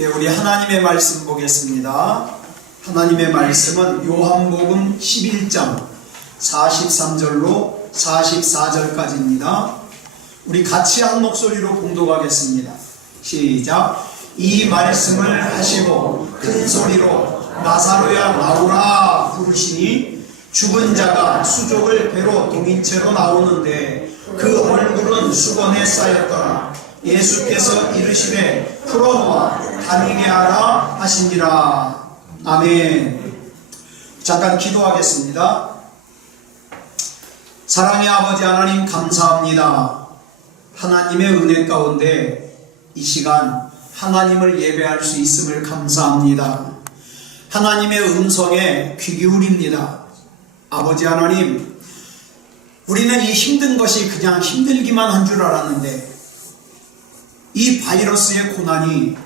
예, 우리 하나님의 말씀 보겠습니다. 하나님의 말씀은 요한복음 11장 43절로 44절까지입니다. 우리 같이 한 목소리로 봉독하겠습니다. 시작. 이 말씀을 하시고 큰 소리로 나사로야 나오라 부르시니 죽은 자가 수족을 배로 동인채로 나오는데 그 얼굴은 수건에 쌓였더라. 예수께서 이르시되 풀어놓아 다니게 하라 하시니라. 아멘. 잠깐 기도하겠습니다. 사랑의 아버지 하나님 감사합니다. 하나님의 은혜 가운데 이 시간 하나님을 예배할 수 있음을 감사합니다. 하나님의 음성에 귀 기울입니다. 아버지 하나님, 우리는 이 힘든 것이 그냥 힘들기만 한 줄 알았는데 이 바이러스의 고난이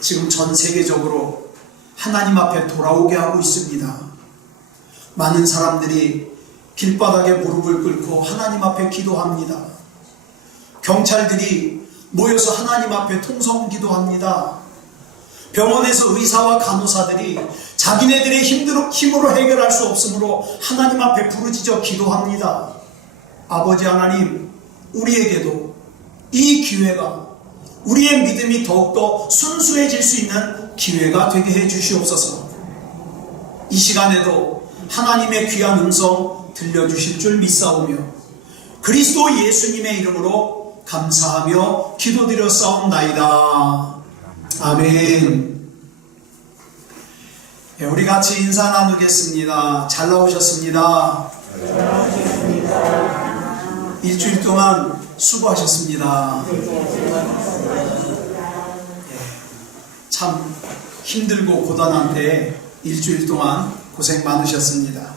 지금 전 세계적으로 하나님 앞에 돌아오게 하고 있습니다. 많은 사람들이 길바닥에 무릎을 꿇고 하나님 앞에 기도합니다. 경찰들이 모여서 하나님 앞에 통성 기도합니다. 병원에서 의사와 간호사들이 자기네들의 힘으로 해결할 수 없으므로 하나님 앞에 부르짖어 기도합니다. 아버지 하나님, 우리에게도 이 기회가 우리의 믿음이 더욱더 순수해질 수 있는 기회가 되게 해 주시옵소서. 이 시간에도 하나님의 귀한 음성 들려주실 줄 믿사오며 그리스도 예수님의 이름으로 감사하며 기도드렸사옵나이다. 아멘. 네, 우리 같이 인사 나누겠습니다. 잘 나오셨습니다. 일주일 동안 수고하셨습니다. 참 힘들고 고단한데 일주일 동안 고생 많으셨습니다.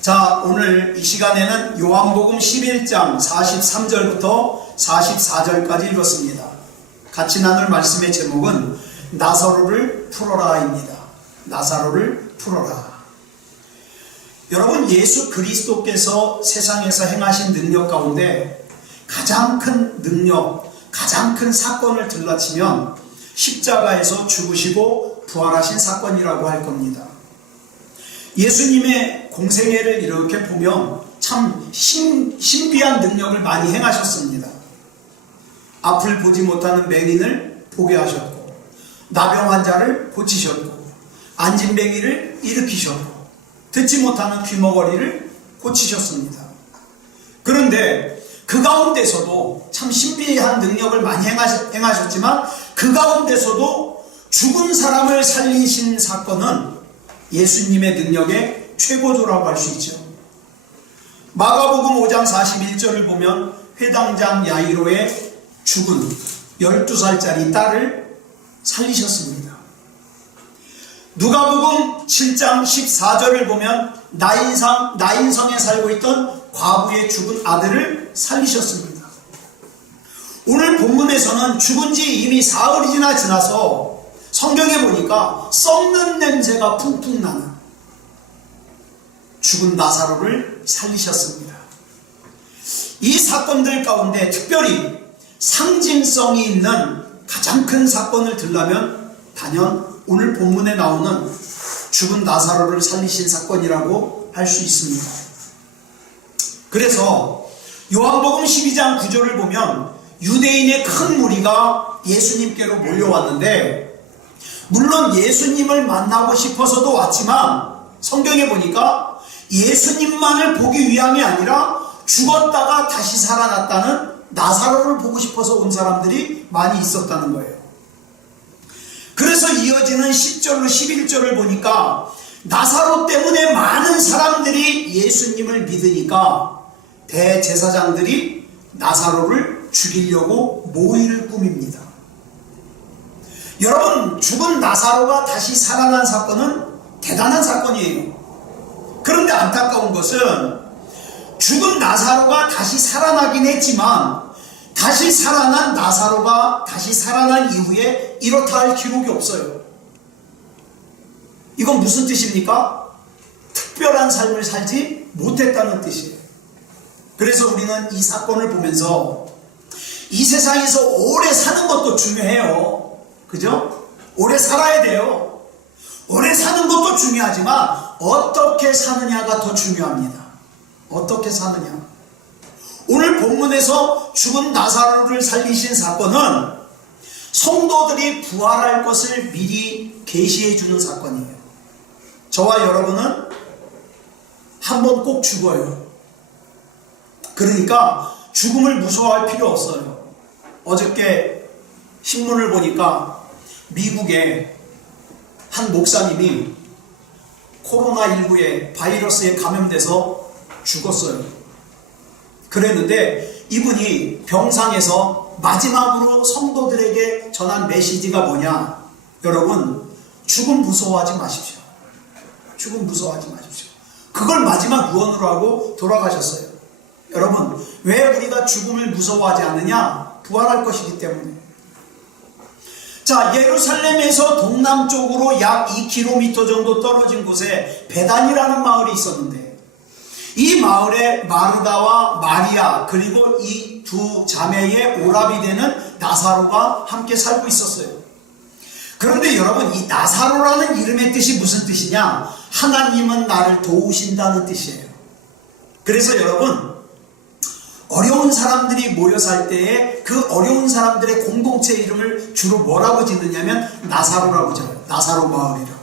자, 오늘 이 시간에는 요한복음 11장 43절부터 44절까지 읽었습니다. 같이 나눌 말씀의 제목은 나사로를 풀어라입니다. 나사로를 풀어라. 여러분, 예수 그리스도께서 세상에서 행하신 능력 가운데 가장 큰 능력, 가장 큰 사건을 들라치면 십자가에서 죽으시고 부활하신 사건이라고 할 겁니다. 예수님의 공생애를 이렇게 보면 참 신비한 능력을 많이 행하셨습니다. 앞을 보지 못하는 맹인을 보게 하셨고, 나병 환자를 고치셨고, 안진뱅이를 일으키셨고, 듣지 못하는 귀머거리를 고치셨습니다. 그런데 그 가운데서도 참 신비한 능력을 많이 행하셨지만 그 가운데서도 죽은 사람을 살리신 사건은 예수님의 능력의 최고조라고 할 수 있죠. 마가복음 5장 41절을 보면 회당장 야이로의 죽은 12살짜리 딸을 살리셨습니다. 누가복음 7장 14절을 보면 나인성에 살고 있던 과부의 죽은 아들을 살리셨습니다. 오늘 본문에서는 죽은 지 이미 사흘이 지나서 성경에 보니까 썩는 냄새가 풍풍 나는 죽은 나사로를 살리셨습니다. 이 사건들 가운데 특별히 상징성이 있는 가장 큰 사건을 들라면 단연 오늘 본문에 나오는 죽은 나사로를 살리신 사건이라고 할 수 있습니다. 그래서 요한복음 12장 9절을 보면 유대인의 큰 무리가 예수님께로 몰려왔는데, 물론 예수님을 만나고 싶어서도 왔지만 성경에 보니까 예수님만을 보기 위함이 아니라 죽었다가 다시 살아났다는 나사로를 보고 싶어서 온 사람들이 많이 있었다는 거예요. 그래서 이어지는 10절로 11절을 보니까 나사로 때문에 많은 사람들이 예수님을 믿으니까 대제사장들이 나사로를 죽이려고 모의를 꾸밉니다. 여러분, 죽은 나사로가 다시 살아난 사건은 대단한 사건이에요. 그런데 안타까운 것은 죽은 나사로가 다시 살아나긴 했지만 다시 살아난 나사로가 다시 살아난 이후에 이렇다 할 기록이 없어요. 이건 무슨 뜻입니까? 특별한 삶을 살지 못했다는 뜻이에요. 그래서 우리는 이 사건을 보면서 이 세상에서 오래 사는 것도 중요해요. 그죠? 오래 살아야 돼요. 오래 사는 것도 중요하지만 어떻게 사느냐가 더 중요합니다. 어떻게 사느냐. 오늘 본문에서 죽은 나사로를 살리신 사건은 성도들이 부활할 것을 미리 계시해 주는 사건이에요. 저와 여러분은 한 번 꼭 죽어요. 그러니까 죽음을 무서워할 필요 없어요. 어저께 신문을 보니까 미국의 한 목사님이 코로나19에 바이러스에 감염돼서 죽었어요. 그랬는데 이분이 병상에서 마지막으로 성도들에게 전한 메시지가 뭐냐? 여러분, 죽음 무서워하지 마십시오. 죽음 무서워하지 마십시오. 그걸 마지막 유언으로 하고 돌아가셨어요. 여러분, 왜 우리가 죽음을 무서워하지 않느냐? 부활할 것이기 때문에. 자, 예루살렘에서 동남쪽으로 약 2km 정도 떨어진 곳에 베단이라는 마을이 있었는데, 이 마을에 마르다와 마리아 그리고 이 두 자매의 오랍이 되는 나사로가 함께 살고 있었어요. 그런데 여러분, 이 나사로라는 이름의 뜻이 무슨 뜻이냐? 하나님은 나를 도우신다는 뜻이에요. 그래서 여러분, 어려운 사람들이 모여 살 때에 그 어려운 사람들의 공동체 이름을 주로 뭐라고 짓느냐면 나사로라고 지어요. 나사로 마을이라고.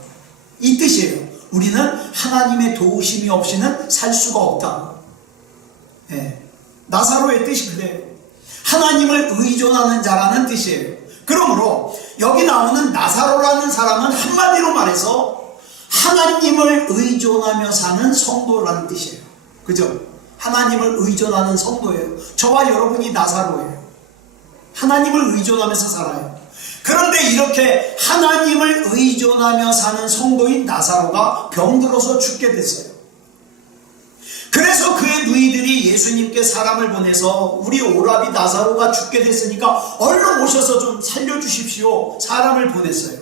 이 뜻이에요. 우리는 하나님의 도우심이 없이는 살 수가 없다. 네. 나사로의 뜻이 그래요. 하나님을 의존하는 자라는 뜻이에요. 그러므로 여기 나오는 나사로라는 사람은 한마디로 말해서 하나님을 의존하며 사는 성도라는 뜻이에요. 그죠? 하나님을 의존하는 성도예요. 저와 여러분이 나사로예요. 하나님을 의존하면서 살아요. 그런데 이렇게 하나님을 의존하며 사는 성도인 나사로가 병들어서 죽게 됐어요. 그래서 그의 누이들이 예수님께 사람을 보내서 우리 오라비 나사로가 죽게 됐으니까 얼른 오셔서 좀 살려주십시오. 사람을 보냈어요.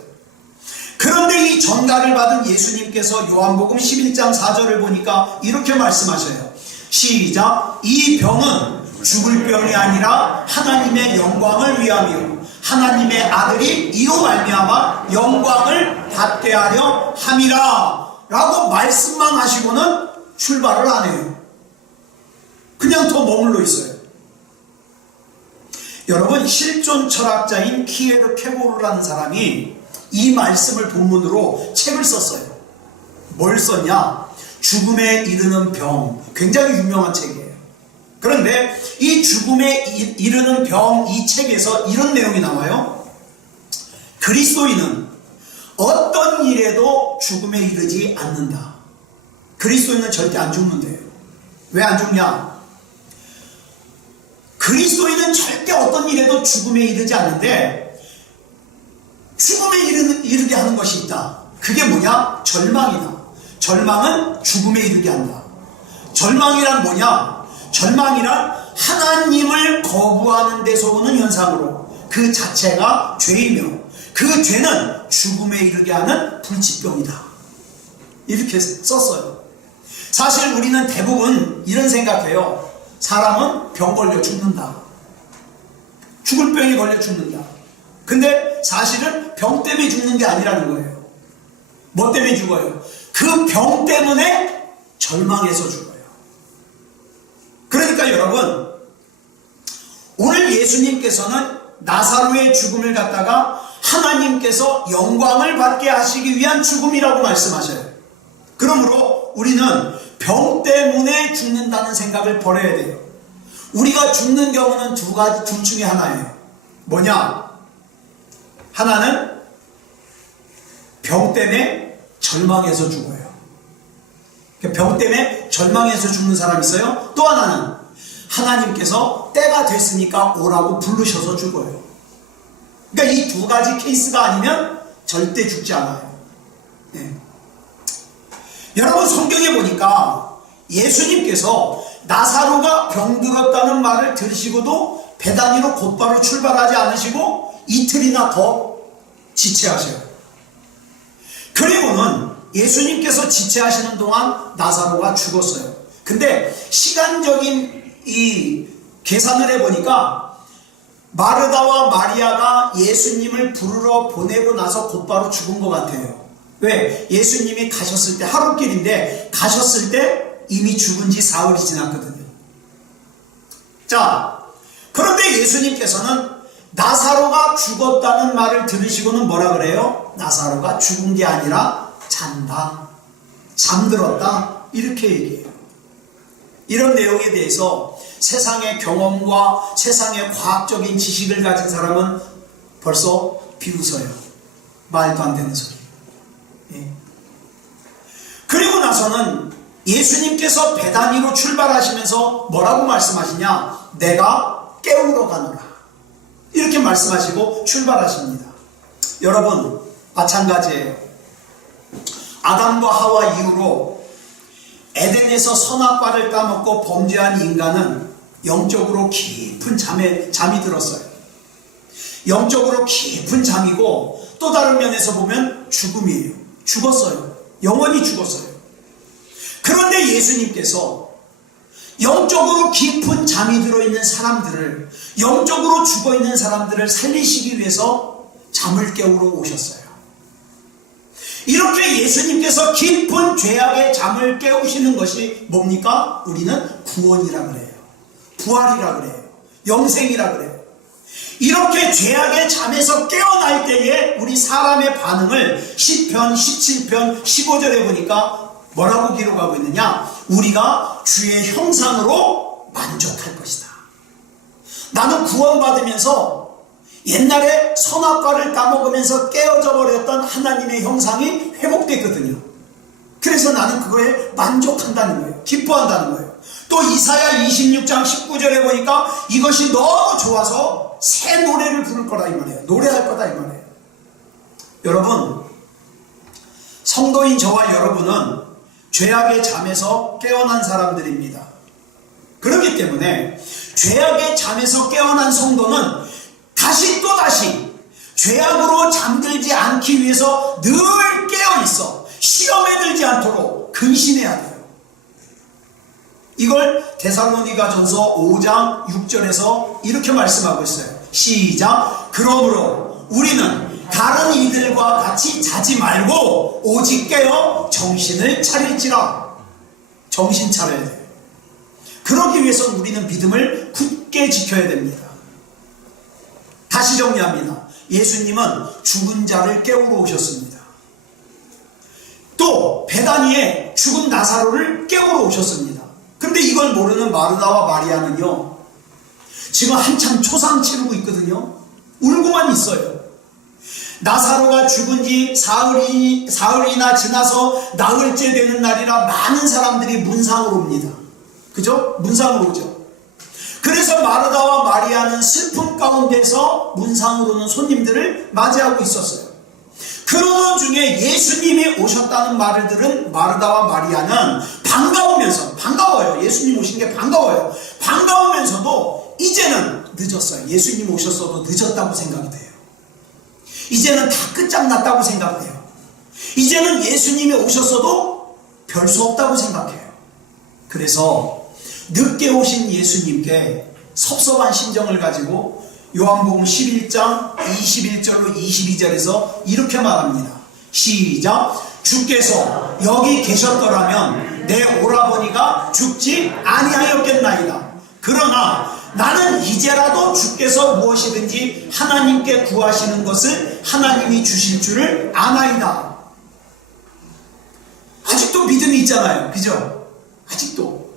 그런데 이 전가를 받은 예수님께서 요한복음 11장 4절을 보니까 이렇게 말씀하셔요. 시작. 이 병은 죽을 병이 아니라 하나님의 영광을 위하며 하나님의 아들이 이로 말미암아 영광을 받게 하려 함이라 라고 말씀만 하시고는 출발을 안 해요. 그냥 더 머물러 있어요. 여러분, 실존 철학자인 키에르 케고르라는 사람이 이 말씀을 본문으로 책을 썼어요. 뭘 썼냐? 죽음에 이르는 병. 굉장히 유명한 책이에요. 그런데 이 죽음에 이르는 병 이 책에서 이런 내용이 나와요. 그리스도인은 어떤 일에도 죽음에 이르지 않는다. 그리스도인은 절대 안 죽는데요. 왜 안 죽냐? 그리스도인은 절대 어떤 일에도 죽음에 이르지 않는데 죽음에 이르게 하는 것이 있다. 그게 뭐냐? 절망이다. 절망은 죽음에 이르게 한다. 절망이란 뭐냐? 절망이란 하나님을 거부하는 데서 오는 현상으로 그 자체가 죄이며 그 죄는 죽음에 이르게 하는 불치병이다. 이렇게 썼어요. 사실 우리는 대부분 이런 생각해요. 사람은 병 걸려 죽는다. 죽을 병에 걸려 죽는다. 근데 사실은 병 때문에 죽는 게 아니라는 거예요. 뭐 때문에 죽어요? 그 병 때문에 절망해서 죽어요. 그러니까 여러분, 오늘 예수님께서는 나사로의 죽음을 갖다가 하나님께서 영광을 받게 하시기 위한 죽음이라고 말씀하셔요. 그러므로 우리는 병 때문에 죽는다는 생각을 버려야 돼요. 우리가 죽는 경우는 둘 중에 하나예요. 뭐냐? 하나는 병 때문에 절망해서 죽어요. 병 때문에 절망해서 죽는 사람이 있어요. 또 하나는 하나님께서 때가 됐으니까 오라고 부르셔서 죽어요. 그러니까 이 두 가지 케이스가 아니면 절대 죽지 않아요. 네. 여러분, 성경에 보니까 예수님께서 나사로가 병들었다는 말을 들으시고도 베다니로 곧바로 출발하지 않으시고 이틀이나 더 지체하셔요. 그리고는 예수님께서 지체하시는 동안 나사로가 죽었어요. 근데 시간적인 이 계산을 해보니까 마르다와 마리아가 예수님을 부르러 보내고 나서 곧바로 죽은 것 같아요. 왜? 예수님이 가셨을 때, 하루길인데 가셨을 때 이미 죽은 지 사흘이 지났거든요. 자, 그런데 예수님께서는 나사로가 죽었다는 말을 들으시고는 뭐라 그래요? 나사로가 죽은 게 아니라 잔다, 잠들었다, 이렇게 얘기해요. 이런 내용에 대해서 세상의 경험과 세상의 과학적인 지식을 가진 사람은 벌써 비웃어요. 말도 안 되는 소리. 예. 그리고 나서는 예수님께서 베다니로 출발하시면서 뭐라고 말씀하시냐? 내가 깨우러 가노라, 이렇게 말씀하시고 출발하십니다. 여러분, 마찬가지예요. 아담과 하와 이후로 에덴에서 선악과를 따먹고 범죄한 인간은 영적으로 깊은 잠이 들었어요. 영적으로 깊은 잠이고, 또 다른 면에서 보면 죽음이에요. 죽었어요. 영원히 죽었어요. 그런데 예수님께서 영적으로 깊은 잠이 들어있는 사람들을, 영적으로 죽어있는 사람들을 살리시기 위해서 잠을 깨우러 오셨어요. 이렇게 예수님께서 깊은 죄악의 잠을 깨우시는 것이 뭡니까? 우리는 구원이라 그래요. 부활이라 그래요. 영생이라 그래요. 이렇게 죄악의 잠에서 깨어날 때에 우리 사람의 반응을 시편 17편 15절에 보니까 뭐라고 기록하고 있느냐? 우리가 주의 형상으로 만족할 것이다. 나는 구원받으면서 옛날에 선악과를 따먹으면서 깨어져 버렸던 하나님의 형상이 회복됐거든요. 그래서 나는 그거에 만족한다는 거예요. 기뻐한다는 거예요. 또 이사야 26장 19절에 보니까 이것이 너무 좋아서 새 노래를 부를 거다 이 말이에요. 노래할 거다 이 말이에요. 여러분, 성도인 저와 여러분은 죄악의 잠에서 깨어난 사람들입니다. 그렇기 때문에 죄악의 잠에서 깨어난 성도는 다시 또다시 죄악으로 잠들지 않기 위해서 늘 깨어있어 시험에 들지 않도록 근신해야 돼요. 이걸 데살로니가전서 5장 6절에서 이렇게 말씀하고 있어요. 시작. 그러므로 우리는 다른 이들과 같이 자지 말고 오직 깨어 정신을 차릴지라. 정신 차려야 돼요. 그러기 위해서 우리는 믿음을 굳게 지켜야 됩니다. 다시 정리합니다. 예수님은 죽은 자를 깨우러 오셨습니다. 또 베다니에 죽은 나사로를 깨우러 오셨습니다. 근데 이걸 모르는 마르다와 마리아는요, 지금 한참 초상 치르고 있거든요. 울고만 있어요. 나사로가 죽은 지 사흘이나 지나서 나흘째 되는 날이라 많은 사람들이 문상으로 옵니다. 그죠? 문상으로 오죠. 그래서 마르다와 마리아는 슬픔 가운데서 문상으로 오는 손님들을 맞이하고 있었어요. 그러던 중에 예수님이 오셨다는 말을 들은 마르다와 마리아는 반가워요. 예수님 오신 게 반가워요. 반가우면서도 이제는 늦었어요. 예수님 오셨어도 늦었다고 생각이 돼요. 이제는 다 끝장났다고 생각해요. 이제는 예수님이 오셨어도 별 수 없다고 생각해요. 그래서 늦게 오신 예수님께 섭섭한 심정을 가지고 요한복음 11장 21절로 22절에서 이렇게 말합니다. 시작. 주께서 여기 계셨더라면 내 오라버니가 죽지 아니하였겠나이다. 그러나 나는 이제라도 주께서 무엇이든지 하나님께 구하시는 것을 하나님이 주실 줄을 아나이다. 아직도 믿음이 있잖아요. 그죠? 아직도.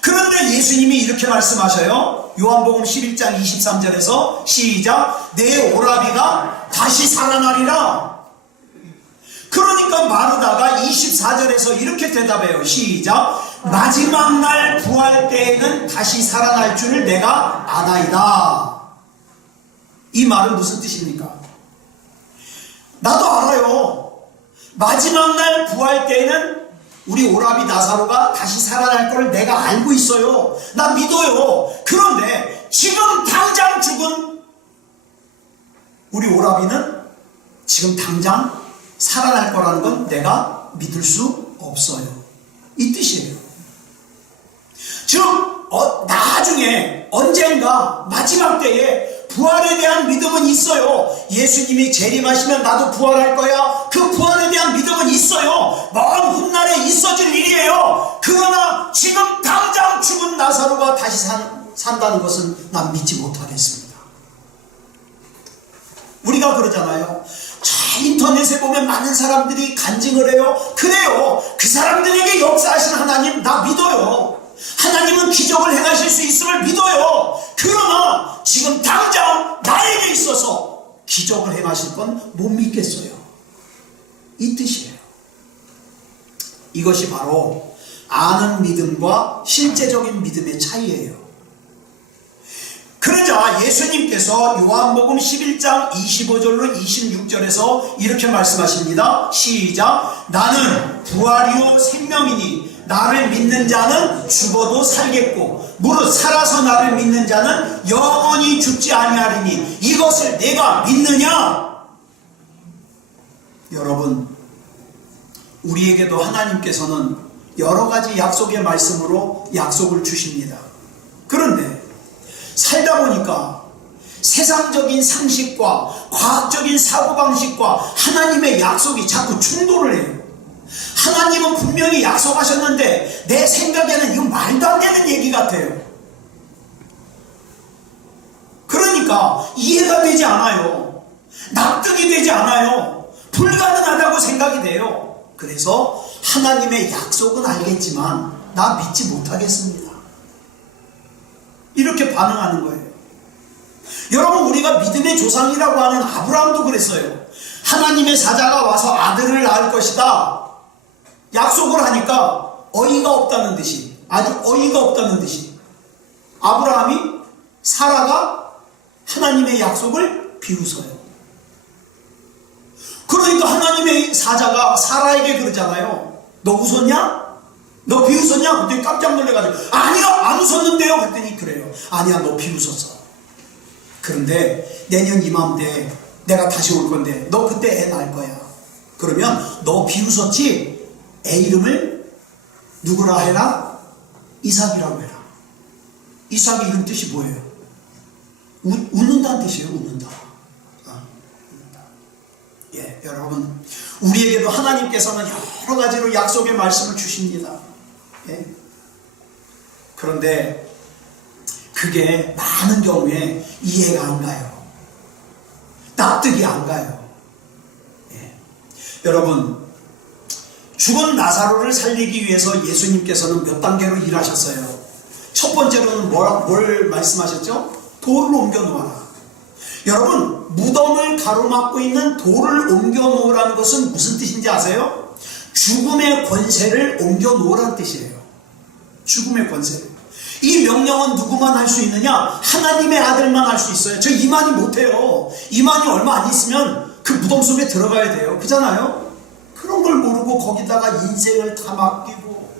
그런데 예수님이 이렇게 말씀하셔요. 요한복음 11장 23절에서 시작. 내 오라비가 다시 살아나리라. 그러니까 마르다가 24절에서 이렇게 대답해요. 시작. 마지막 날 부활 때에는 다시 살아날 줄을 내가 아나이다. 이 말은 무슨 뜻입니까? 나도 알아요. 마지막 날 부활 때에는 우리 오라비 나사로가 다시 살아날 걸 내가 알고 있어요. 나 믿어요. 그런데 지금 당장 죽은 우리 오라비는 지금 당장 살아날 거라는 건 내가 믿을 수 없어요. 이 뜻이에요. 즉 나중에 언젠가 마지막 때에 부활에 대한 믿음은 있어요. 예수님이 재림하시면 나도 부활할 거야. 그 부활에 대한 믿음은 있어요. 먼 훗날에 있어질 일이에요. 그러나 지금 당장 죽은 나사로가 다시 산다는 것은 난 믿지 못하겠습니다. 우리가 그러잖아요. 저 인터넷에 보면 많은 사람들이 간증을 해요. 그래요. 그 사람들에게 역사하신 하나님 나 믿어요. 하나님은 기적을 행하실 수 있음을 믿어요. 그러나 지금 당장 나에게 있어서 기적을 행하실 건 못 믿겠어요. 이 뜻이에요. 이것이 바로 아는 믿음과 실제적인 믿음의 차이예요. 그러자 예수님께서 요한복음 11장 25절로 26절에서 이렇게 말씀하십니다. 시작. 나는 부활이요 생명이니 나를 믿는 자는 죽어도 살겠고 무릇 살아서 나를 믿는 자는 영원히 죽지 아니하리니 이것을 내가 믿느냐? 여러분, 우리에게도 하나님께서는 여러 가지 약속의 말씀으로 약속을 주십니다. 그런데 살다 보니까 세상적인 상식과 과학적인 사고방식과 하나님의 약속이 자꾸 충돌을 해요. 하나님은 분명히 약속하셨는데 내 생각에는 이건 말도 안 되는 얘기 같아요. 그러니까 이해가 되지 않아요. 납득이 되지 않아요. 불가능하다고 생각이 돼요. 그래서 하나님의 약속은 알겠지만 나 믿지 못하겠습니다. 이렇게 반응하는 거예요. 여러분, 우리가 믿음의 조상이라고 하는 아브라함도 그랬어요. 하나님의 사자가 와서 아들을 낳을 것이다 약속을 하니까 어이가 없다는 듯이, 아주 어이가 없다는 듯이 아브라함이 사라가 하나님의 약속을 비웃어요. 그러니까 하나님의 사자가 사라에게 그러잖아요. 너 웃었냐? 너 비웃었냐? 그랬더니 깜짝 놀래가지고 아니요 안 웃었는데요. 그랬더니 그래요. 아니야 너 비웃었어. 그런데 내년 이맘때 내가 다시 올 건데 너 그때 애 낳을 거야. 그러면 너 비웃었지? 애 이름을 누구라 해라? 이삭이라고 해라. 이삭의 이름 뜻이 뭐예요? 웃는다는 뜻이에요. 웃는다. 웃는다. 예, 여러분, 우리에게도 하나님께서는 여러 가지로 약속의 말씀을 주십니다. 예? 그런데 그게 많은 경우에 이해가 안 가요. 납득이 안 가요. 예. 여러분, 죽은 나사로를 살리기 위해서 예수님께서는 몇 단계로 일하셨어요. 첫 번째로는 뭘 말씀하셨죠? 돌을 옮겨 놓아라. 여러분, 무덤을 가로막고 있는 돌을 옮겨 놓으라는 것은 무슨 뜻인지 아세요? 죽음의 권세를 옮겨 놓으라는 뜻이에요. 죽음의 권세. 이 명령은 누구만 할 수 있느냐? 하나님의 아들만 할 수 있어요. 저 이만희 못해요. 이만희 얼마 안 있으면 그 무덤 속에 들어가야 돼요. 그잖아요? 그런 걸 모르고 거기다가 인생을 다 맡기고.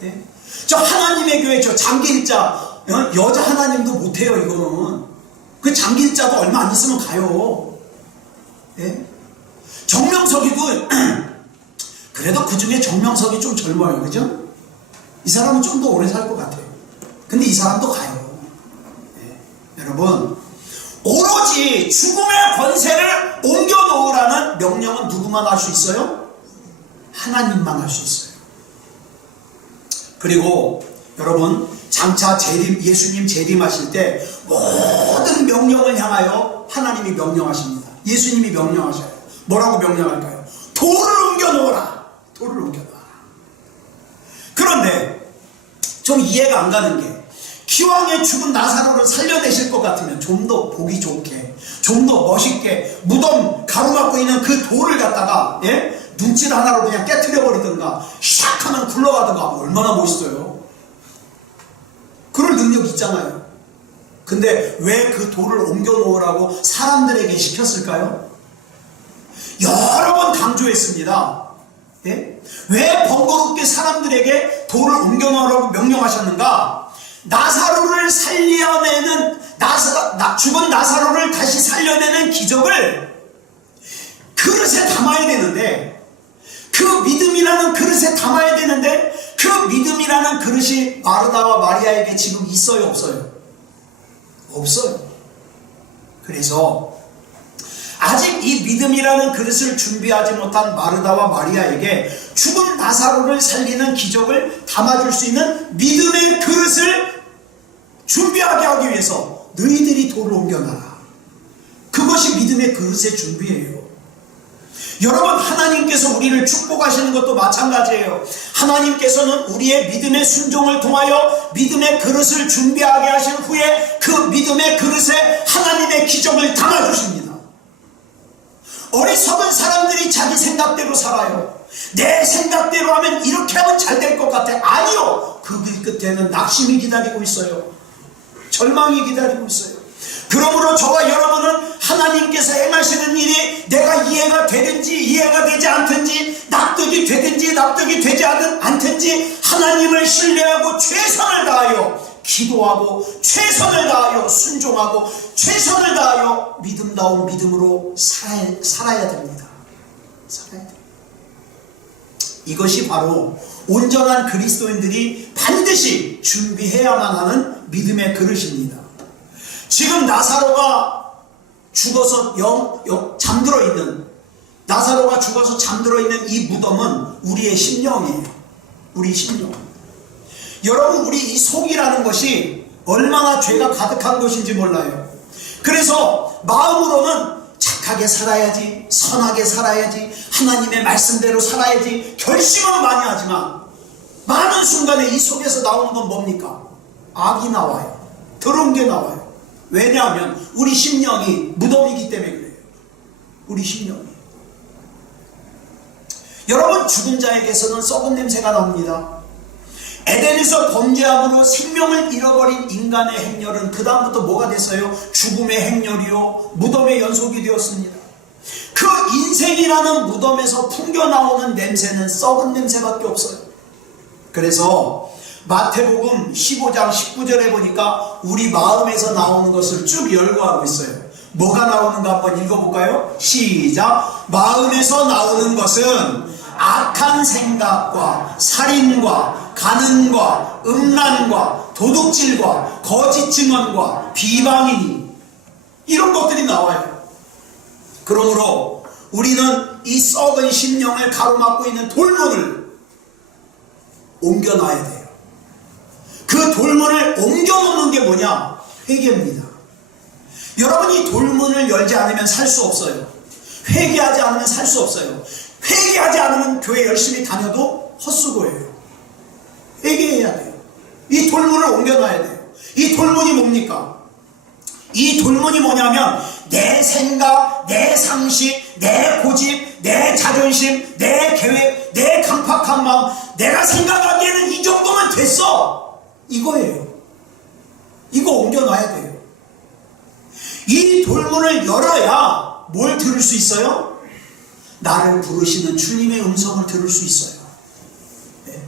네? 저 하나님의 교회 저 장기일자 여자 하나님도 못해요. 이거는 그 장기일자도 얼마 안 있으면 가요. 네? 정명석이도 그래도 그 중에 정명석이 좀 젊어요. 그죠? 이 사람은 좀 더 오래 살 것 같아요. 근데 이 사람도 가요. 네. 여러분, 오로지 죽음의 권세를 옮겨 놓으라는 명령은 누구만 할 수 있어요? 하나님만 할 수 있어요. 그리고 여러분, 장차 예수님 재림하실 때 모든 명령을 향하여 하나님이 명령하십니다. 예수님이 명령하셔요. 뭐라고 명령할까요? 돌을 옮겨 놓으라. 돌을 옮겨 놓으라. 그런데 좀 이해가 안 가는 게, 기왕에 죽은 나사로를 살려내실 것 같으면 좀 더 보기 좋게, 좀 더 멋있게 무덤 가로막고 있는 그 돌을 갖다가 눈질 하나로 그냥 깨트려 버리든가 샥 하면 굴러가든가. 얼마나 멋있어요. 그럴 능력 있잖아요. 근데 왜 그 돌을 옮겨 놓으라고 사람들에게 시켰을까요? 여러 번 강조했습니다. 예? 왜 번거롭게 사람들에게 돌을 옮겨 놓으라고 명령하셨는가? 나사로를 살려내는, 죽은 나사로를 다시 살려내는 기적을 그릇에 담아야 되는데, 그 믿음이라는 그릇에 담아야 되는데, 그 믿음이라는 그릇이 마르다와 마리아에게 지금 있어요, 없어요? 없어요. 그래서 아직 이 믿음이라는 그릇을 준비하지 못한 마르다와 마리아에게 죽은 나사로를 살리는 기적을 담아줄 수 있는 믿음의 그릇을 준비하게 하기 위해서 너희들이 돌을 옮겨놔라. 그것이 믿음의 그릇의 준비예요. 여러분, 하나님께서 우리를 축복하시는 것도 마찬가지예요. 하나님께서는 우리의 믿음의 순종을 통하여 믿음의 그릇을 준비하게 하신 후에 그 믿음의 그릇에 하나님의 기적을 담아주십니다. 어리석은 사람들이 자기 생각대로 살아요. 내 생각대로 하면 이렇게 하면 잘 될 것 같아. 아니요. 그 길 끝에는 낙심이 기다리고 있어요. 절망이 기다리고 있어요. 그러므로 저와 여러분은 하나님께서 행하시는 일이 내가 이해가 되든지 이해가 되지 않든지, 납득이 되든지 납득이 되지 않든지 하나님을 신뢰하고 최선을 다하여 기도하고 최선을 다하여 순종하고 최선을 다하여 믿음다운 믿음으로 살아야 됩니다. 살아야 돼요. 이것이 바로 온전한 그리스도인들이 반드시 준비해야만 하는 믿음의 그릇입니다. 지금 나사로가 죽어서 잠들어 있는, 나사로가 죽어서 잠들어 있는 이 무덤은 우리의 심령이에요. 우리 심령. 여러분, 우리 이 속이라는 것이 얼마나 죄가 가득한 것인지 몰라요. 그래서 마음으로는 착하게 살아야지, 선하게 살아야지, 하나님의 말씀대로 살아야지 결심은 많이 하지만 많은 순간에 이 속에서 나오는 건 뭡니까? 악이 나와요. 더러운 게 나와요. 왜냐하면 우리 심령이 무덤이기 때문에 그래요. 우리 심령이. 여러분, 죽은 자에게서는 썩은 냄새가 납니다. 에덴에서 범죄함으로 생명을 잃어버린 인간의 행렬은 그 다음부터 뭐가 됐어요? 죽음의 행렬이요, 무덤의 연속이 되었습니다. 그 인생이라는 무덤에서 풍겨나오는 냄새는 썩은 냄새밖에 없어요. 그래서 마태복음 15장 19절에 보니까 우리 마음에서 나오는 것을 쭉 열거하고 있어요. 뭐가 나오는가 한번 읽어볼까요? 시작. 마음에서 나오는 것은 악한 생각과 살인과 간음과 음란과 도둑질과 거짓 증언과 비방이니, 이런 것들이 나와요. 그러므로 우리는 이 썩은 심령을 가로막고 있는 돌문을 옮겨놔야 돼요. 그 돌문을 옮겨놓는 게 뭐냐? 회개입니다. 여러분이 돌문을 열지 않으면 살 수 없어요. 회개하지 않으면 살 수 없어요. 회개하지 않으면 교회 열심히 다녀도 헛수고예요. 회개해야 돼요. 이 돌문을 옮겨놔야 돼요. 이 돌문이 뭡니까? 이 돌문이 뭐냐면 내 생각, 내 상식, 내 고집, 내 자존심, 내 계획, 내 강팍한 마음, 내가 생각하기에는 이 정도면 됐어, 이거예요. 이거 옮겨놔야 돼요. 이 돌문을 열어야 뭘 들을 수 있어요? 나를 부르시는 주님의 음성을 들을 수 있어요. 네.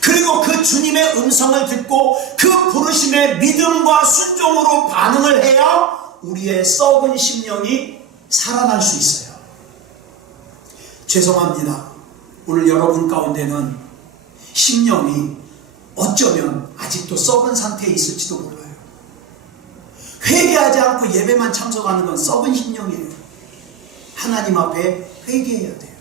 그리고 그 주님의 음성을 듣고 그 부르심에 믿음과 순종으로 반응을 해야 우리의 썩은 심령이 살아날 수 있어요. 죄송합니다. 오늘 여러분 가운데는 심령이 어쩌면 아직도 썩은 상태에 있을지도 몰라요. 회개하지 않고 예배만 참석하는 건 썩은 심령이에요. 하나님 앞에 회개해야 돼요.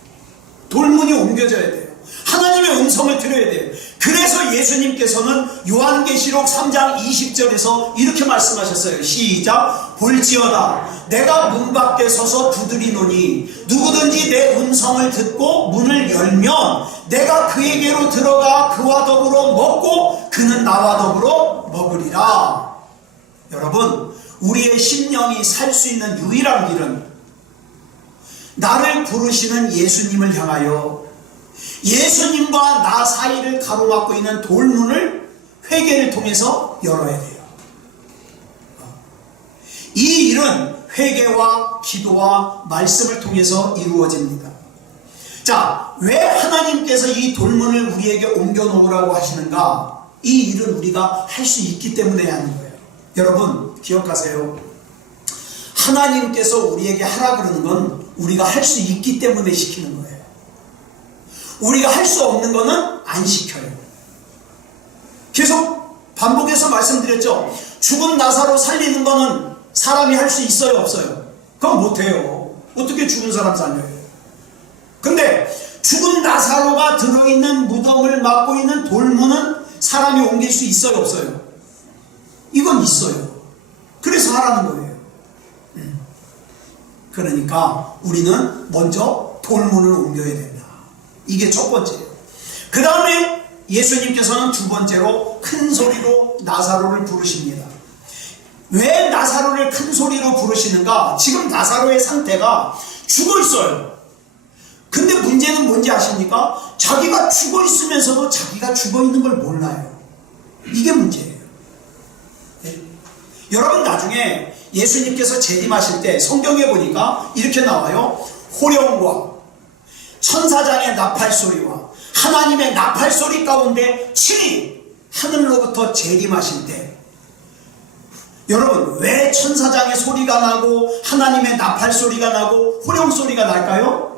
돌문이 옮겨져야 돼요. 하나님의 음성을 들어야 돼요. 그래서 예수님께서는 요한계시록 3장 20절에서 이렇게 말씀하셨어요. 시작. 볼지어다 내가 문 밖에 서서 두드리노니 누구든지 내 음성을 듣고 문을 열면 내가 그에게로 들어가 그와 더불어 먹고 그는 나와 더불어 먹으리라. 여러분, 우리의 심령이 살 수 있는 유일한 길은 나를 부르시는 예수님을 향하여 예수님과 나 사이를 가로막고 있는 돌문을 회개를 통해서 열어야 돼요. 이 일은 회개와 기도와 말씀을 통해서 이루어집니다. 자, 왜 하나님께서 이 돌문을 우리에게 옮겨놓으라고 하시는가? 이 일은 우리가 할 수 있기 때문에 하는 거예요. 여러분 기억하세요. 하나님께서 우리에게 하라 그러는 건 우리가 할 수 있기 때문에 시키는 거예요. 우리가 할 수 없는 거는 안 시켜요. 계속 반복해서 말씀드렸죠. 죽은 나사로 살리는 거는 사람이 할 수 있어요, 없어요? 그건 못해요. 어떻게 죽은 사람 살려요? 근데 죽은 나사로가 들어있는 무덤을 막고 있는 돌문은 사람이 옮길 수 있어요, 없어요? 이건 있어요. 그래서 하라는 거예요. 그러니까 우리는 먼저 돌문을 옮겨야 된다. 이게 첫 번째예요. 그 다음에 예수님께서는 두 번째로 큰 소리로 나사로를 부르십니다. 왜 나사로를 큰 소리로 부르시는가? 지금 나사로의 상태가 죽어 있어요. 근데 문제는 뭔지 아십니까? 자기가 죽어 있으면서도 자기가 죽어 있는 걸 몰라요. 이게 문제예요. 네? 여러분, 나중에 예수님께서 재림하실 때 성경에 보니까 이렇게 나와요. 호령과 천사장의 나팔소리와 하나님의 나팔소리 가운데 친히 하늘로부터 재림하실 때, 여러분, 왜 천사장의 소리가 나고 하나님의 나팔소리가 나고 호령소리가 날까요?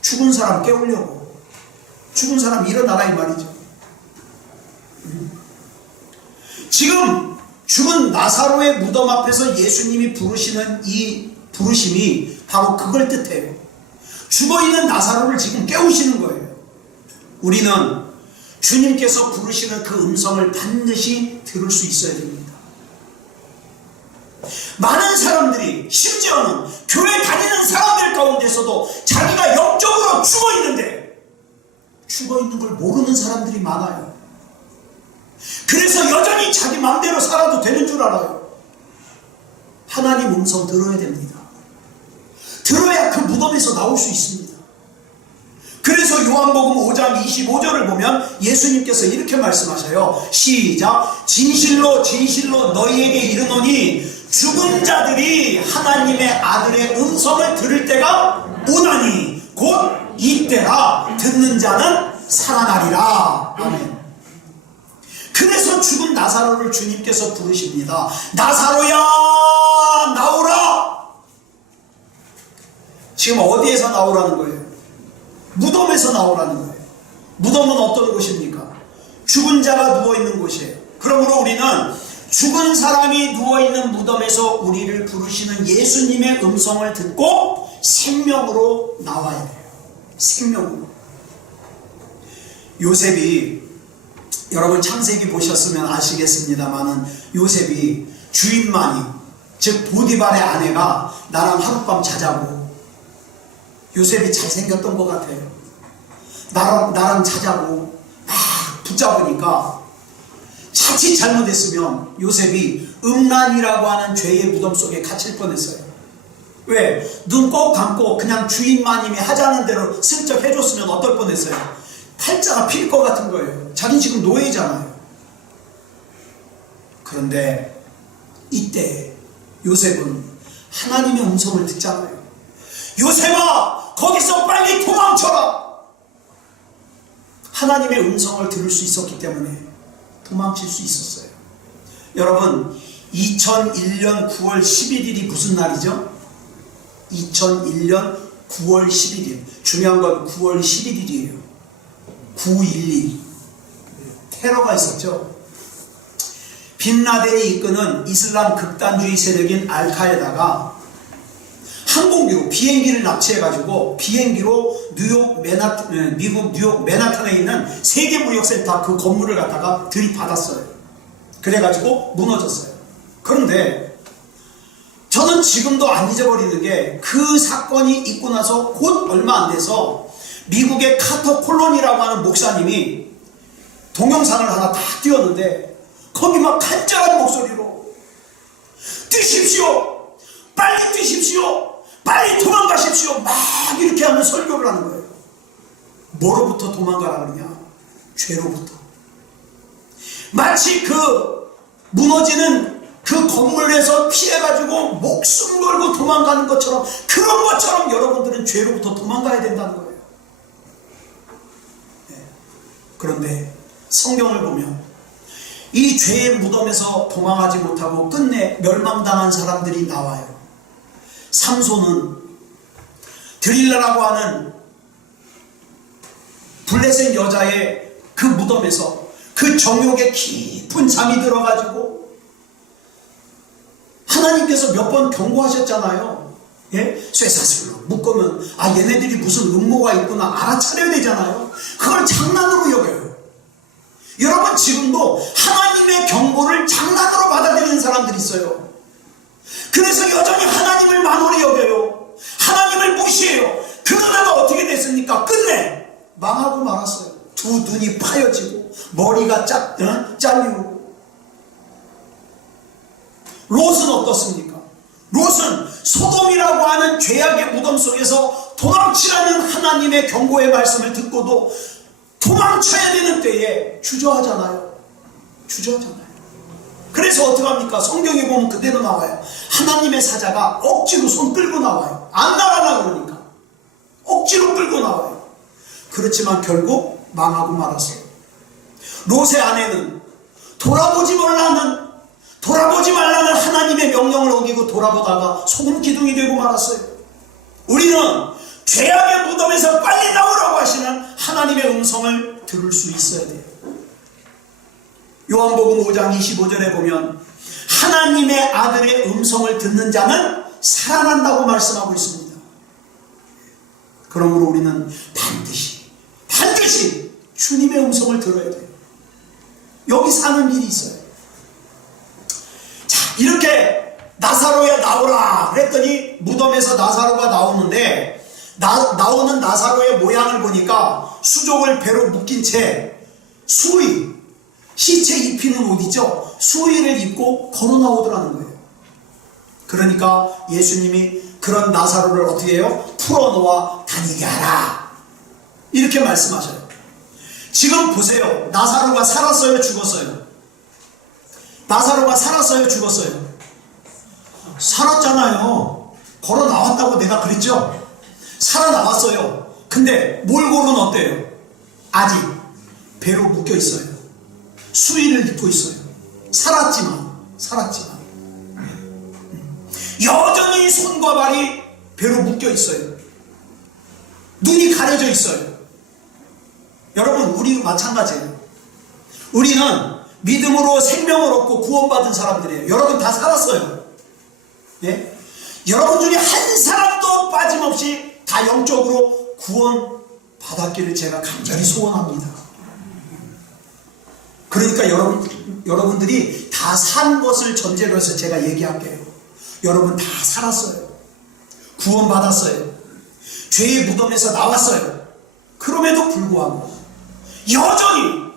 죽은 사람 깨우려고. 죽은 사람 일어나라 이 말이죠. 지금 죽은 나사로의 무덤 앞에서 예수님이 부르시는 이 부르심이 바로 그걸 뜻해요. 죽어있는 나사로를 지금 깨우시는 거예요. 우리는 주님께서 부르시는 그 음성을 반드시 들을 수 있어야 됩니다. 많은 사람들이, 심지어는 교회 다니는 사람들 가운데서도 자기가 영적으로 죽어있는데 죽어있는 걸 모르는 사람들이 많아요. 그래서 여전히 자기 마음대로 살아도 되는 줄 알아요. 하나님 음성 들어야 됩니다. 들어야 그 무덤에서 나올 수 있습니다. 그래서 요한복음 5장 25절을 보면 예수님께서 이렇게 말씀하셔요. 시작. 진실로 진실로 너희에게 이르노니 죽은 자들이 하나님의 아들의 음성을 들을 때가 오나니 곧 이때라. 듣는 자는 살아나리라. 아멘. 그래서 죽은 나사로를 주님께서 부르십니다. 나사로야, 나오라. 지금 어디에서 나오라는 거예요? 무덤에서 나오라는 거예요. 무덤은 어떤 곳입니까? 죽은 자가 누워있는 곳이에요. 그러므로 우리는 죽은 사람이 누워있는 무덤에서 우리를 부르시는 예수님의 음성을 듣고 생명으로 나와야 돼요. 생명으로. 요셉이, 여러분 창세기 보셨으면 아시겠습니다만은, 요셉이 주인만이, 즉 보디발의 아내가 나랑 하룻밤 자자고, 요셉이 잘생겼던 것 같아요. 나랑 자자고 막 붙잡으니까 자칫 잘못했으면 요셉이 음란이라고 하는 죄의 무덤 속에 갇힐 뻔했어요. 왜? 눈 꼭 감고 그냥 주인마님이 하자는 대로 슬쩍 해줬으면 어떨 뻔했어요? 팔자가 필 것 같은 거예요. 자기 지금 노예잖아요. 그런데 이때 요셉은 하나님의 음성을 듣잖아요. 요셉아, 거기서 빨리 도망쳐라. 하나님의 음성을 들을 수 있었기 때문에 도망칠 수 있었어요. 여러분, 2001년 9월 11일이 무슨 날이죠? 2001년 9월 11일. 중요한 건 9월 11일이에요. 9.11. 테러가 있었죠. 빈라덴이 이끄는 이슬람 극단주의 세력인 알카에다가 항공기로 비행기를 납치해가지고 비행기로 미국 뉴욕 맨하탄에 있는 세계무역센터 그 건물을 갖다가 들이받았어요. 그래가지고 무너졌어요. 그런데 저는 지금도 안 잊어버리는 게, 그 사건이 있고 나서 곧 얼마 안 돼서 미국의 카터 콜론이라고 하는 목사님이 동영상을 하나 딱 띄웠는데, 거기 막 간절한 목소리로 뛰십시오, 빨리 뛰십시오, 빨리 도망가십시오, 막 이렇게 하는 설교를 하는 거예요. 뭐로부터 도망가라 그러냐? 죄로부터. 마치 그 무너지는 그 건물에서 피해가지고 목숨 걸고 도망가는 것처럼, 그런 것처럼 여러분들은 죄로부터 도망가야 된다는 거예요. 네. 그런데 성경을 보면 이 죄의 무덤에서 도망하지 못하고 끝내 멸망당한 사람들이 나와요. 삼손은 드릴라라고 하는 블레셋 여자의 그 무덤에서 그 정욕에 깊은 잠이 들어가지고 하나님께서 몇 번 경고하셨잖아요. 예? 쇠사슬로 묶으면 얘네들이 무슨 음모가 있구나 알아차려야 되잖아요. 그걸 장난으로 여겨요. 여러분, 지금도 하나님의 경고를 장난으로 받아들이는 사람들이 있어요. 그래서 여전히 하나님을 만홀히 여겨요. 하나님을 무시해요. 그러다가 어떻게 됐습니까? 끝내 망하고 말았어요. 두 눈이 파여지고 머리가 잘리고. 롯은 어떻습니까? 롯은 소돔이라고 하는 죄악의 무덤 속에서 도망치라는 하나님의 경고의 말씀을 듣고도 도망쳐야 되는 때에 주저하잖아요. 그래서 어떡합니까? 성경에 보면 그대로 나와요. 하나님의 사자가 억지로 손 끌고 나와요. 안 나가려고 그러니까 억지로 끌고 나와요. 그렇지만 결국 망하고 말았어요. 롯의 아내는 돌아보지 말라는 하나님의 명령을 어기고 돌아보다가 소금 기둥이 되고 말았어요. 우리는 죄악의 무덤에서 빨리 나오라고 하시는 하나님의 음성을 들을 수 있어야 돼요. 요한복음 5장 25절에 보면 하나님의 아들의 음성을 듣는 자는 살아난다고 말씀하고 있습니다. 그러므로 우리는 반드시 주님의 음성을 들어야 돼요. 여기 사는 일이 있어요. 자, 이렇게 나사로야 나오라 그랬더니 무덤에서 나사로가 나오는데 나오는 나사로의 모양을 보니까 수족을 배로 묶인 채 시체 입히는 옷 있죠? 수의를 입고 걸어 나오더라는 거예요. 그러니까 예수님이 그런 나사로를 어떻게 해요? 풀어놓아 다니게 하라 이렇게 말씀하셔요. 지금 보세요. 나사로가 살았어요? 죽었어요? 나사로가 살았어요? 죽었어요? 살았잖아요. 걸어 나왔다고 내가 그랬죠? 살아나왔어요. 근데 몰골은 어때요? 아직 배로 묶여 있어요. 수의를 입고 있어요. 살았지만 여전히 손과 발이 배로 묶여 있어요. 눈이 가려져 있어요. 여러분, 우리도 마찬가지예요. 우리는 믿음으로 생명을 얻고 구원받은 사람들이에요. 여러분 다 살았어요. 예? 여러분 중에 한 사람도 빠짐없이 다 영적으로 구원 받았기를 제가 간절히 소원합니다. 그러니까 여러분들이 다 산 것을 전제로 해서 제가 얘기할게요. 여러분 다 살았어요. 구원 받았어요. 죄의 무덤에서 나왔어요. 그럼에도 불구하고 여전히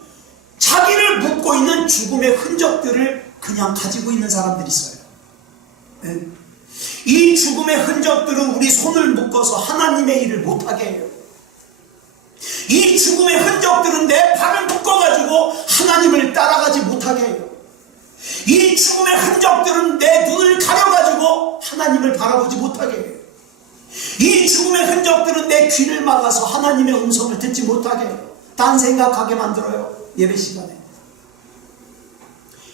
자기를 묶고 있는 죽음의 흔적들을 그냥 가지고 있는 사람들이 있어요. 네? 이 죽음의 흔적들은 우리 손을 묶어서 하나님의 일을 못하게 해요. 이 죽음의 흔적들은 내 발을 묶어가지고 하나님을 따라가지 못하게 해요. 이 죽음의 흔적들은 내 눈을 가려가지고 하나님을 바라보지 못하게 해요. 이 죽음의 흔적들은 내 귀를 막아서 하나님의 음성을 듣지 못하게 해요. 딴 생각하게 만들어요. 예배 시간에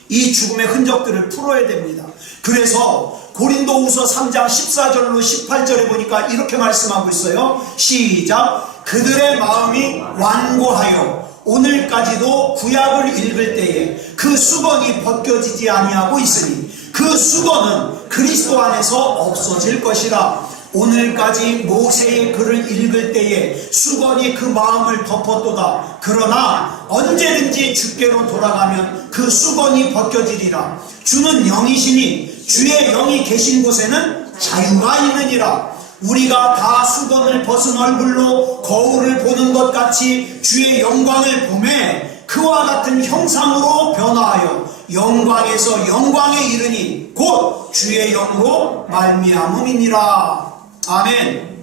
이 죽음의 흔적들을 풀어야 됩니다. 그래서 고린도후서 3장 14절로 18절에 보니까 이렇게 말씀하고 있어요. 시작. 그들의 마음이 완고하여 오늘까지도 구약을 읽을 때에 그 수건이 벗겨지지 아니하고 있으니 그 수건은 그리스도 안에서 없어질 것이라. 오늘까지 모세의 글을 읽을 때에 수건이 그 마음을 덮었도다. 그러나 언제든지 주께로 돌아가면 그 수건이 벗겨지리라. 주는 영이시니 주의 영이 계신 곳에는 자유가 있느니라. 우리가 다 수건을 벗은 얼굴로 거울을 보는 것 같이 주의 영광을 보매 그와 같은 형상으로 변화하여 영광에서 영광에 이르니 곧 주의 영으로 말미암음이니라. 아멘.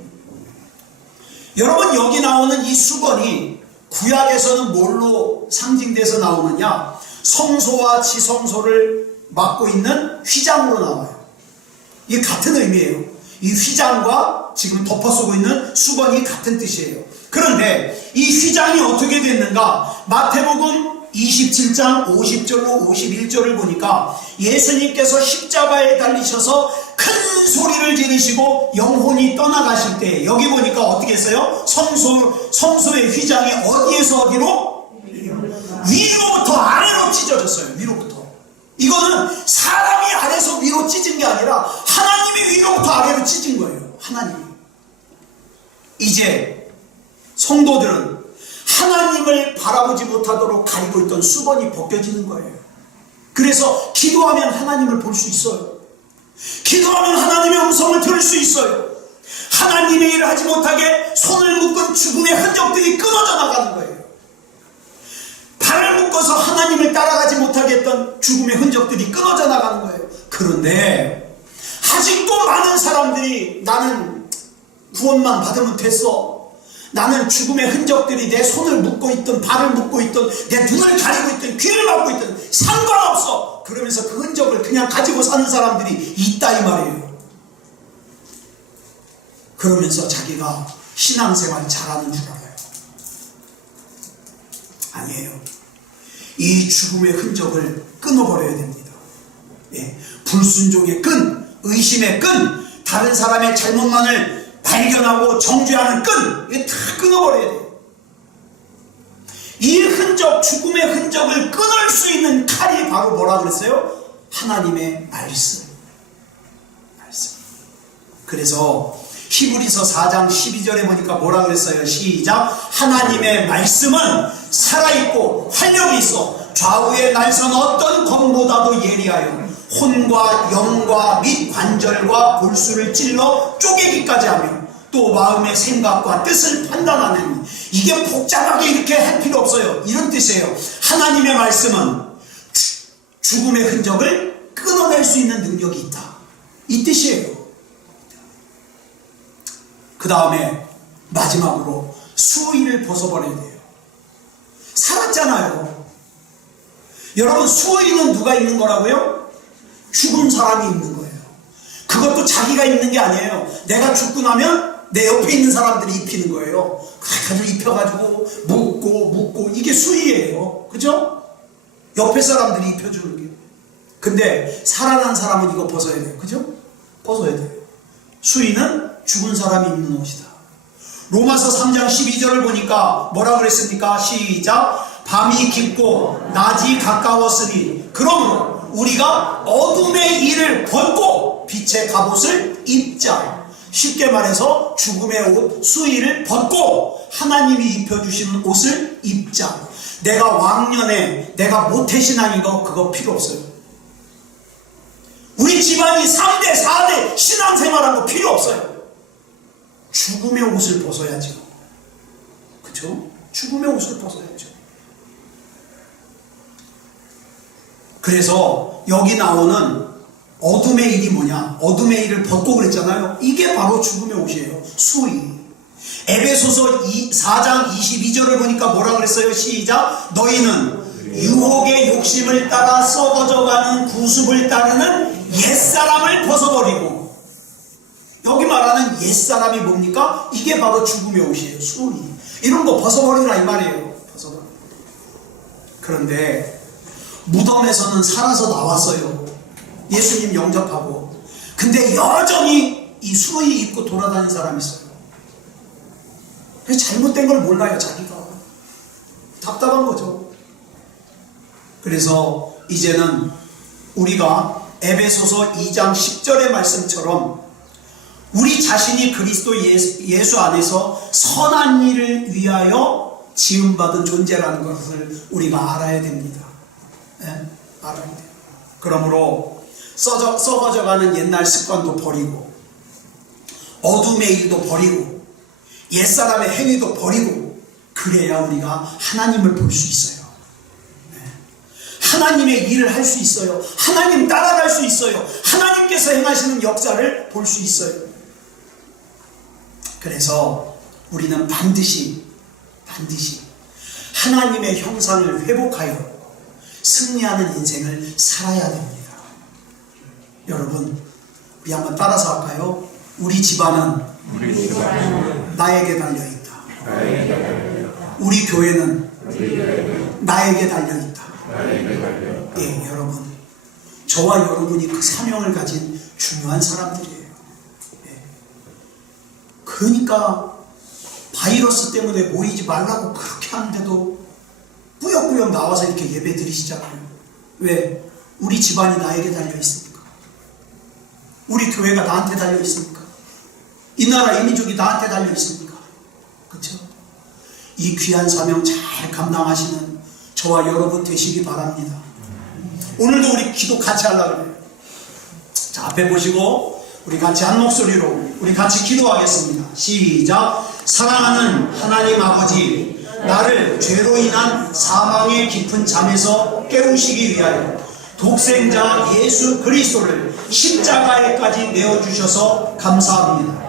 여러분, 여기 나오는 이 수건이 구약에서는 뭘로 상징돼서 나오느냐? 성소와 지성소를 맡고 있는 휘장으로 나와요. 이게 같은 의미예요. 이 휘장과 지금 덮어쓰고 있는 수건이 같은 뜻이에요. 그런데 이 휘장이 어떻게 됐는가? 마태복음 27장 50절로 51절을 보니까 예수님께서 십자가에 달리셔서 큰 소리를 지르시고 영혼이 떠나가실 때 여기 보니까 어떻게 했어요? 성소의 휘장이 어디에서 어디로? 위로부터 아래로 찢어졌어요. 위로부터. 이거는 사람이 아래서 위로 찢은 게 아니라 하나님이 위로부터 아래로 찢은 거예요. 하나님이. 이제 성도들은 하나님을 바라보지 못하도록 가리고 있던 수건이 벗겨지는 거예요. 그래서 기도하면 하나님을 볼 수 있어요. 기도하면 하나님의 음성을 들을 수 있어요. 하나님의 일을 하지 못하게 손을 묶은 죽음의 흔적들이 끊어져 나가는 거예요. 발을 묶어서 하나님을 따라가지 못하게 했던 죽음의 흔적들이 끊어져 나가는 거예요. 그런데 아직도 많은 사람들이 나는 구원만 받으면 됐어. 나는 죽음의 흔적들이 내 손을 묶고 있든 발을 묶고 있든 내 눈을 가리고 있든 귀를 막고 있든 상관없어. 그러면서 그 흔적을 그냥 가지고 사는 사람들이 있다 이 말이에요. 그러면서 자기가 신앙생활 잘하는 줄 알아요. 아니에요. 이 죽음의 흔적을 끊어버려야 됩니다. 예, 불순종의 끈, 의심의 끈, 다른 사람의 잘못만을 발견하고 정죄하는 끈, 이게 다 끊어버려야 돼요. 이 흔적, 죽음의 흔적을 끊을 수 있는 칼이 바로 뭐라 그랬어요? 하나님의 말씀. 그래서 히브리서 4장 12절에 보니까 뭐라 그랬어요? 시작. 하나님의 말씀은 살아있고 활력이 있어 좌우의 날선 어떤 검보다도 예리하여 혼과 영과 및 관절과 골수를 찔러 쪼개기까지 하며 또 마음의 생각과 뜻을 판단하는, 이게 복잡하게 이렇게 할 필요 없어요. 이런 뜻이에요. 하나님의 말씀은 죽음의 흔적을 끊어낼 수 있는 능력이 있다, 이 뜻이에요. 그 다음에 마지막으로 수의를 벗어버려야 돼요. 살았잖아요. 여러분, 수의는 누가 입는 거라고요? 죽은 사람이 입는 거예요. 그것도 자기가 입는 게 아니에요. 내가 죽고 나면 내 옆에 있는 사람들이 입히는 거예요. 가지고 입혀가지고 묶고 이게 수의예요. 그죠? 옆에 사람들이 입혀주는 게. 근데 살아난 사람은 이거 벗어야 돼요. 그죠? 벗어야 돼요. 수의는 죽은 사람이 입는 옷이다. 로마서 3장 12절을 보니까 뭐라 그랬습니까? 시작. 밤이 깊고 낮이 가까웠으니 그러므로 우리가 어둠의 일을 벗고 빛의 갑옷을 입자. 쉽게 말해서 죽음의 옷, 수의를 벗고 하나님이 입혀주시는 옷을 입자. 내가 왕년에 내가 모태신앙인 거 그거 필요 없어요. 우리 집안이 3대 4대 신앙생활한 거 필요 없어요. 죽음의 옷을 벗어야죠. 그쵸? 죽음의 옷을 벗어야죠. 그래서 여기 나오는 어둠의 일이 뭐냐? 어둠의 일을 벗고 그랬잖아요. 이게 바로 죽음의 옷이에요. 수의. 에베소서 4장 22절을 보니까 뭐라 그랬어요? 시작. 너희는 유혹의 욕심을 따라 썩어져가는 구습을 따르는 옛사람을 벗어버리고, 여기 말하는 옛사람이 뭡니까? 이게 바로 죽음의 옷이에요. 수의. 이런 거 벗어버리라 이 말이에요. 벗어버려. 그런데 무덤에서는 살아서 나왔어요. 예수님 영접하고. 근데 여전히 이 수의 입고 돌아다니는 사람이 있어요. 그래서 잘못된 걸 몰라요. 자기가 답답한 거죠. 그래서 이제는 우리가 에베소서 2장 10절의 말씀처럼 우리 자신이 그리스도 예수 안에서 선한 일을 위하여 지음받은 존재라는 것을 우리가 알아야 됩니다. 네? 알아야 돼요. 그러므로 썩어져가는 옛날 습관도 버리고 어둠의 일도 버리고 옛사람의 행위도 버리고, 그래야 우리가 하나님을 볼 수 있어요. 네. 하나님의 일을 할 수 있어요. 하나님 따라갈 수 있어요. 하나님께서 행하시는 역사를 볼 수 있어요. 그래서 우리는 반드시 하나님의 형상을 회복하여 승리하는 인생을 살아야 됩니다. 여러분, 우리 한번 따라서 할까요? 우리 집안은 나에게 달려있다. 우리 교회는 나에게 달려있다. 예, 여러분, 저와 여러분이 그 사명을 가진 중요한 사람들이에요. 예. 그러니까 바이러스 때문에 모이지 말라고 그렇게 하는데도 꾸역꾸역 나와서 이렇게 예배 드리시잖아요. 왜? 우리 집안이 나에게 달려 있습니까? 우리 교회가 나한테 달려 있습니까? 이 나라, 이 민족이 나한테 달려 있습니까? 그렇죠? 이 귀한 사명 잘 감당하시는 저와 여러분 되시기 바랍니다. 오늘도 우리 기도 같이 하려고 해요. 자, 앞에 보시고 우리 같이 한 목소리로 우리 같이 기도하겠습니다. 시작. 사랑하는 하나님 아버지, 나를 죄로 인한 사망의 깊은 잠에서 깨우시기 위하여 독생자 예수 그리스도를 십자가에까지 내어주셔서 감사합니다.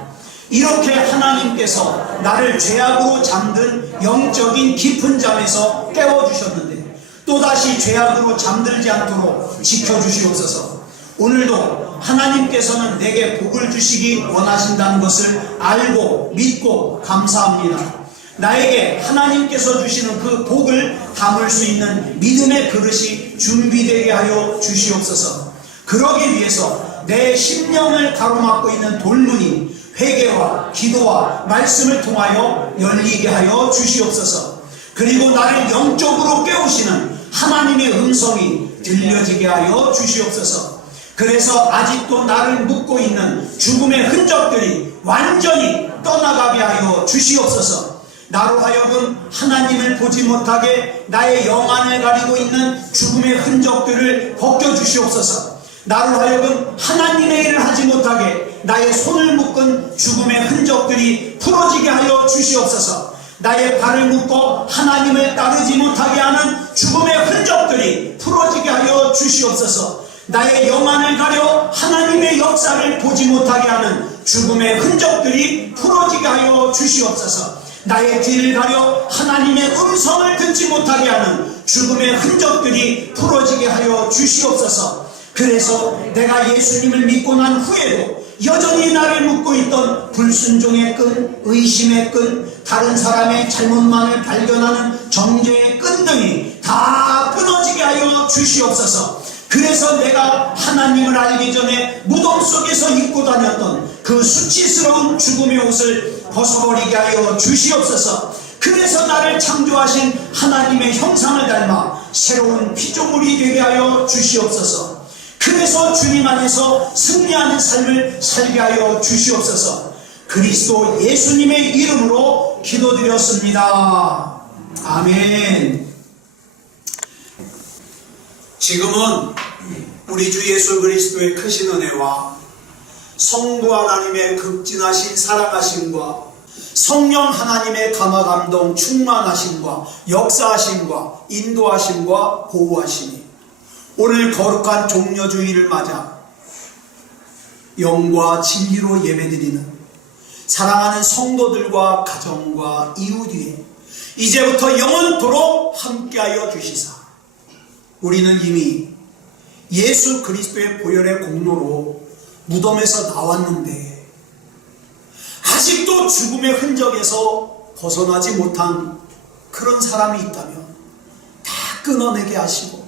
이렇게 하나님께서 나를 죄악으로 잠든 영적인 깊은 잠에서 깨워주셨는데 또다시 죄악으로 잠들지 않도록 지켜주시옵소서. 오늘도 하나님께서는 내게 복을 주시기 원하신다는 것을 알고 믿고 감사합니다. 나에게 하나님께서 주시는 그 복을 담을 수 있는 믿음의 그릇이 준비되게 하여 주시옵소서. 그러기 위해서 내 심령을 가로막고 있는 돌문이 회개와 기도와 말씀을 통하여 열리게 하여 주시옵소서. 그리고 나를 영적으로 깨우시는 하나님의 음성이 들려지게 하여 주시옵소서. 그래서 아직도 나를 묶고 있는 죽음의 흔적들이 완전히 떠나가게 하여 주시옵소서. 나로 하여금 하나님을 보지 못하게 나의 영안을 가리고 있는 죽음의 흔적들을 벗겨주시옵소서. 나로 하여금 하나님의 일을 하지 못하게 나의 손을 묶은 죽음의 흔적들이 풀어지게 하여 주시옵소서. 나의 발을 묶고 하나님을 따르지 못하게 하는 죽음의 흔적들이 풀어지게 하여 주시옵소서. 나의 영안을 가려 하나님의 역사를 보지 못하게 하는 죽음의 흔적들이 풀어지게 하여 주시옵소서. 나의 귀를 가려 하나님의 음성을 듣지 못하게 하는 죽음의 흔적들이 풀어지게 하여 주시옵소서. 그래서 내가 예수님을 믿고 난 후에도 여전히 나를 묶고 있던 불순종의 끈, 의심의 끈, 다른 사람의 잘못만을 발견하는 정죄의 끈 등이 다 끊어지게 하여 주시옵소서. 그래서 내가 하나님을 알기 전에 무덤 속에서 입고 다녔던 그 수치스러운 죽음의 옷을 벗어버리게 하여 주시옵소서. 그래서 나를 창조하신 하나님의 형상을 닮아 새로운 피조물이 되게 하여 주시옵소서. 그래서 주님 안에서 승리하는 삶을 살게 하여 주시옵소서. 그리스도 예수님의 이름으로 기도드렸습니다. 아멘. 지금은 우리 주 예수 그리스도의 크신 은혜와 성부 하나님의 극진하신 사랑하심과 성령 하나님의 감화감동 충만하심과 역사하심과 인도하심과 보호하심이 오늘 거룩한 종려주의를 맞아 영과 진리로 예배드리는 사랑하는 성도들과 가정과 이웃 위에 이제부터 영원토록 함께하여 주시사 우리는 이미 예수 그리스도의 보혈의 공로로 무덤에서 나왔는데 아직도 죽음의 흔적에서 벗어나지 못한 그런 사람이 있다면 다 끊어내게 하시고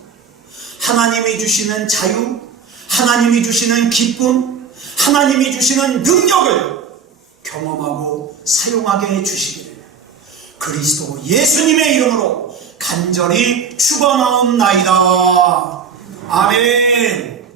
하나님이 주시는 자유, 하나님이 주시는 기쁨, 하나님이 주시는 능력을 경험하고 사용하게 해주시기를 그리스도 예수님의 이름으로 간절히 축원하옵나이다. 아멘.